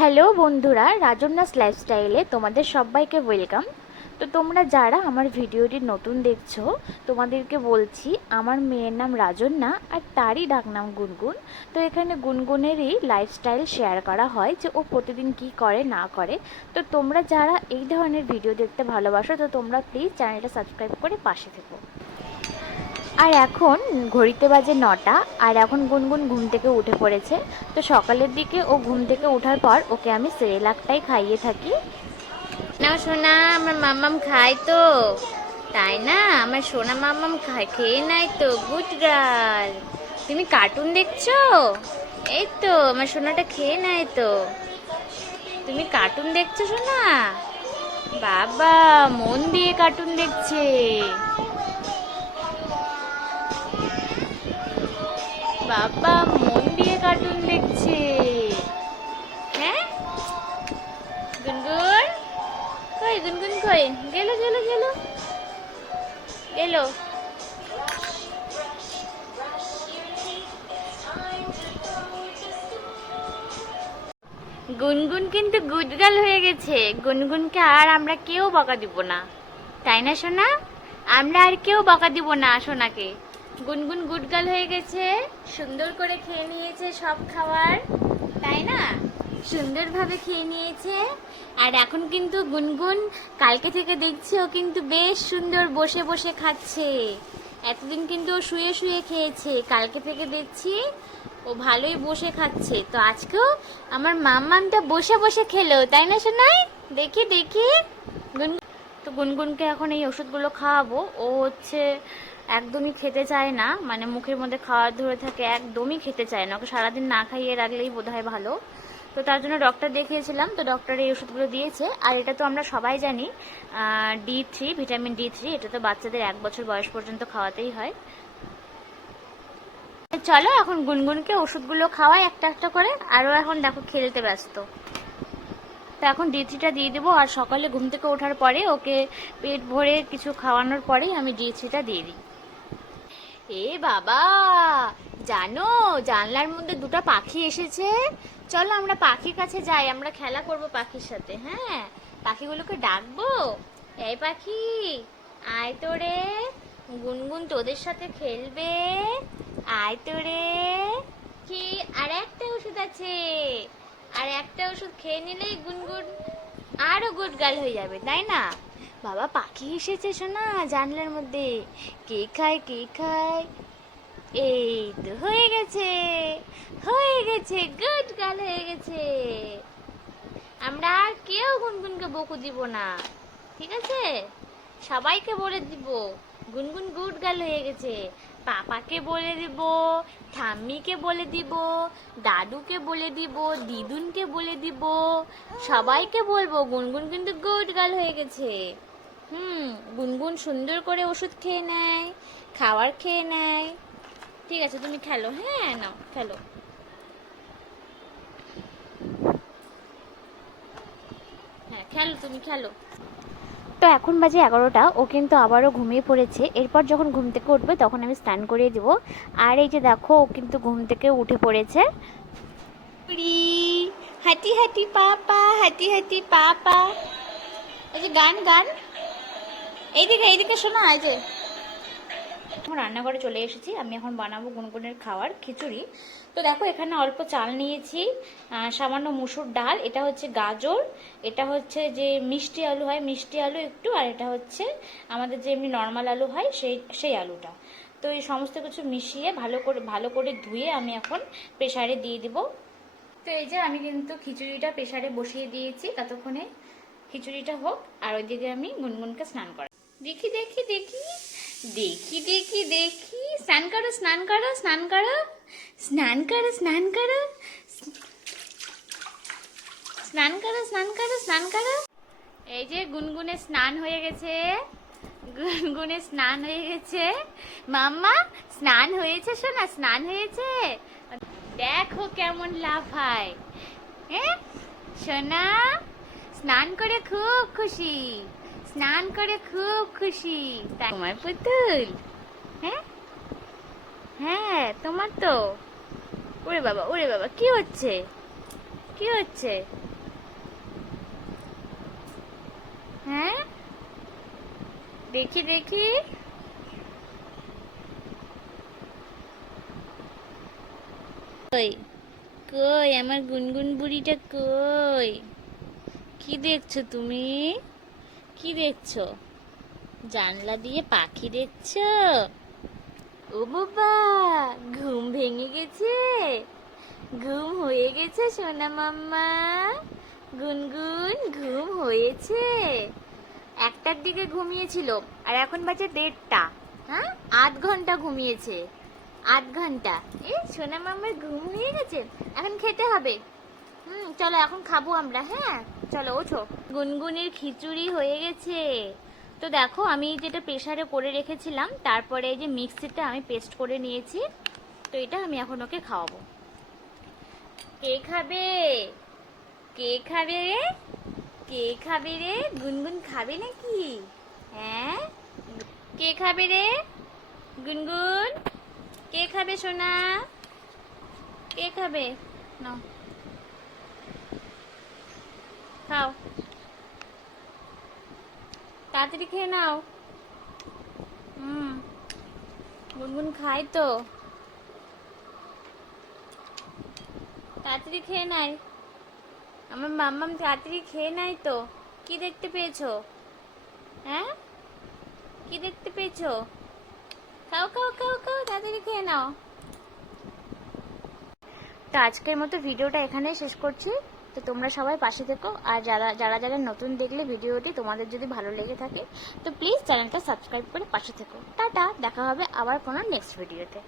Hello বন্ধুরা, রাজন্যাস লাইফস্টাইলে তোমাদের সবাইকে ওয়েলকাম তো তোমরা যারা আমার ভিডিওটি নতুন দেখছ, তোমাদেরকে বলছি, আমার মেয়ের নাম রাজন্যা আর তারই ডাকনাম গুনগুন। তো এখানে গুনগুনেরই লাইফস্টাইল শেয়ার করা হয় যে ও প্রতিদিন কি করে, না করে। তো তোমরা যারা এই ধরনের ভিডিও দেখতে ভালোবাসো, তো তোমরা প্লিজ চ্যানেলটা সাবস্ক্রাইব করে পাশে থেকো। আর এখন ঘড়িতে বাজে নটা, আর এখন গুনগুন ঘুম থেকে উঠে পড়েছে। তো সকালের দিকে ও ঘুম থেকে ওঠার পর ওকে আমি সেরেলাকটাই খাইয়ে থাকি। না সোনা, আমার মাম্মাম খায় তো। তাই না? আমার সোনা মাম্মাম খায়, খেয়ে নাই তো, গুড গার্ল। তুমি কার্টুন দেখছ? এই তো, আমার সোনাটা খেয়ে নাই তো। তুমি কার্টুন দেখছ সোনা? বাবা, মন দিয়ে কার্টুন দেখছে। বাবা, মন দিয়ে কার্টুন দেখছে। হ্যাঁ? গুনগুন? কই গুনগুন কই? গেল গেল গেল। গেল। গুনগুন কিন্তু গুডগাল হয়ে গেছে। গুনগুনকে আর আমরা কেউ বকা দিব না। তাই না, সোনা? আমরা আর কেউ বকা দিব না, সোনাকে। গুনগুন গুডগাল হয়ে গেছে। সুন্দর করে খেয়ে নিয়েছে সব খাবার। তাই না? সুন্দরভাবে খেয়ে নিয়েছে। আর এখন কিন্তু গুনগুন কালকে থেকে দেখছে ও কিন্তু বেশ সুন্দর বসে বসে খাচ্ছে। এতদিন কিন্তু ও শুয়ে শুয়ে খেয়েছে। কালকে থেকে দেখছি ও ভালোই বসে খাচ্ছে। তো আজকেও আমার মাম্মামটা বসে বসে খেলো, তাই না শোনাই দেখি দেখি। গুন তো গুনগুনকে এখন এই ওষুধগুলো খাওয়াবো। ও হচ্ছে একদমই খেতে চায় না মানে মুখের মধ্যে খাওয়ার ধরে থাকে, একদমই খেতে চায় না। ওকে সারাদিন না খাইয়ে রাখলেই বোধ হয় ভালো। তো তার জন্য ডক্টর দেখিয়েছিলাম, তো ডক্টর এই ওষুধগুলো দিয়েছে। আর এটা তো আমরা সবাই জানি D three vitamin D three এটা তো বাচ্চাদের এক বছর বয়স পর্যন্ত খাওয়াতেই হয়। চলো এখন গুনগুনকে ওষুধগুলো খাওয়াই একটা একটা করে। আরও এখন দেখো খেলতে ব্যস্ত। তো এখন ডি থ্রিটা দিয়ে দেবো, আর সকালে ঘুম থেকে ওঠার পরে ওকে পেট ভরে কিছু খাওয়ানোর পরেই আমি ডি থ্রিটা দিয়ে দিই। এ বাবা! জানো, জানলার মধ্যে দুটো পাখি এসেছে। চলো আমরা পাখির কাছে যাই, আমরা খেলা করব পাখির সাথে হ্যাঁ? পাখিগুলোকে ডাকবো? এই পাখি, আয় তো রে। গুনগুন তোদের সাথে খেলবে। আয় তো রে। কি? আর একটা ওষুধ আছে। আর একটা ওষুধ খেয়ে নিলেই গুনগুন আরও গুড গার্ল হয়ে যাবে, তাই না? বাবা পাখি এসেছে শোনা জানলার মধ্যে। কে খায় কে খায়? এই তো হয়ে গেছে হয়ে গেছে, গুড গার্ল হয়ে গেছে। আমরা আর কেউ গুনগুনকে বকু দিব না, ঠিক আছে? সবাইকে বলে দিব, গুনগুন গুড গার্ল হয়ে গেছে। পাপাকে বলে দিব, ঠাম্মিকে বলে দিব, দাদুকে বলে দিব, দিদুনকে বলে দিব, সবাইকে বলব গুনগুন কিন্তু গুড গাল হয়ে গেছে। হুম গুনগুন সুন্দর করে ওষুধ খেয়ে নেয় খাওয়ার খেয়ে নেয়। ঠিক আছে তুমি খেলো। হ্যাঁ নাও খেলো। হ্যাঁ খেলো তুমি খেলো। তো এখন বাজে এগারোটা ও কিন্তু আবারও ঘুমিয়ে পড়েছে। এরপর যখন ঘুম থেকে উঠবে তখন আমি স্নান করিয়ে দেবো। আর এই যে দেখো ও কিন্তু ঘুম থেকে উঠে পড়েছে। হাঁটি হাঁটি পাপা হাঁটি হাঁটি পাপা। ওই যে গান গান। এইদিকে এইদিকে শোনা, এই যে। এখন রান্নাঘরে চলে এসেছি। আমি এখন বানাবো গুনগুনের খাওয়ার খিচুড়ি। তো দেখো, এখানে অল্প চাল নিয়েছি সামান্য মুসুর ডাল, এটা হচ্ছে গাজর, এটা হচ্ছে যে মিষ্টি আলু হয়, মিষ্টি আলু একটু, আর এটা হচ্ছে আমাদের যে এমনি নর্মাল আলু হয়, সেই সেই আলুটা। তো এই সমস্ত কিছু মিশিয়ে ভালো করে ভালো করে ধুয়ে আমি এখন প্রেসারে দিয়ে দিব। তো এই যে আমি কিন্তু খিচুড়িটা প্রেসারে বসিয়ে দিয়েছি, ততক্ষণে খিচুড়িটা হোক, আর ওইদিকে আমি গুনগুনকে স্নান করা দেখি দেখি দেখি। দেখি দেখি দেখি। স্নান করো স্নান করো স্নান করো। স্নান করো স্নান করো। স্নান করো স্নান করো স্নান করো। এই যে গুনগুনে স্নান হয়ে গেছে। গুনগুনে স্নান হয়ে গেছে। মাম্মা, স্নান হয়েছে শোনা স্নান হয়েছে। দেখো কেমন লাফায় হ্যাঁ? সোনা, স্নান করে খুব খুশি। স্নান করে খুব খুশি। তোমার পুতুল। হ্যাঁ? হ্যাঁ তোমার তো। ওরে বাবা ওরে বাবা কি হচ্ছে? কি হচ্ছে? হ্যাঁ? দেখি দেখি। কই? কই? আমার গুনগুন বুড়িটা কই? কি দেখছ তুমি? কি দেখছ? জানলা দিয়ে পাখি দেখছ? ও বাবা, ঘুম ভেঙে গেছে। ঘুম হয়ে গেছে সোনা মাম্মা। গুনগুন, ঘুম হয়েছে। একটার দিকে ঘুমিয়েছিল, আর এখন বাজে দেড়টা। হ্যাঁ? আধ ঘণ্টা ঘুমিয়েছে। আধ ঘণ্টা। এ সোনা মাম্মার ঘুম হয়ে গেছে, এখন খেতে হবে। হুম, চলো এখন খাব আমরা হ্যাঁ? চলো, ওঠো। গুনগুনের খিচুড়ি হয়ে গেছে। তো দেখো, আমি যেটা প্রেশারে করে রেখেছিলাম, তারপরে এই যে মিক্সিতে আমি পেস্ট করে নিয়েছি, তো এটা আমি এখন ওকে খাওয়াবো। কে খাবে? কে খাবে রে? কে খাবে রে? গুনগুন খাবে নাকি? হ্যাঁ? কে খাবে রে? গুনগুন? কে খাবে সোনা? কে খাবে? নাও। খাও। তাড়াতাড়ি খেয়ে নাও। হুম, গুনগুন খাই তো। তাড়াতাড়ি খেয়ে নাই। আমার মাম্মাম তাড়াতাড়ি খেয়ে নাই তো। কি দেখতে পেয়েছ? হ্যাঁ? কি দেখতে পেয়েছ? খাও খাও খাও খাও, তাড়াতাড়ি খেয়ে নাও। তো আজকের মতো ভিডিওটা এখানেই শেষ করছি। তো তোমরা সবাই পাশে থেকো। আর যারা যারা যারা নতুন দেখলে ভিডিওটি তোমাদের যদি ভালো লেগে থাকে, তো প্লিজ চ্যানেলটা সাবস্ক্রাইব করে পাশে থেকো। টাটা, দেখা হবে আবার কোনো নেক্সট ভিডিওতে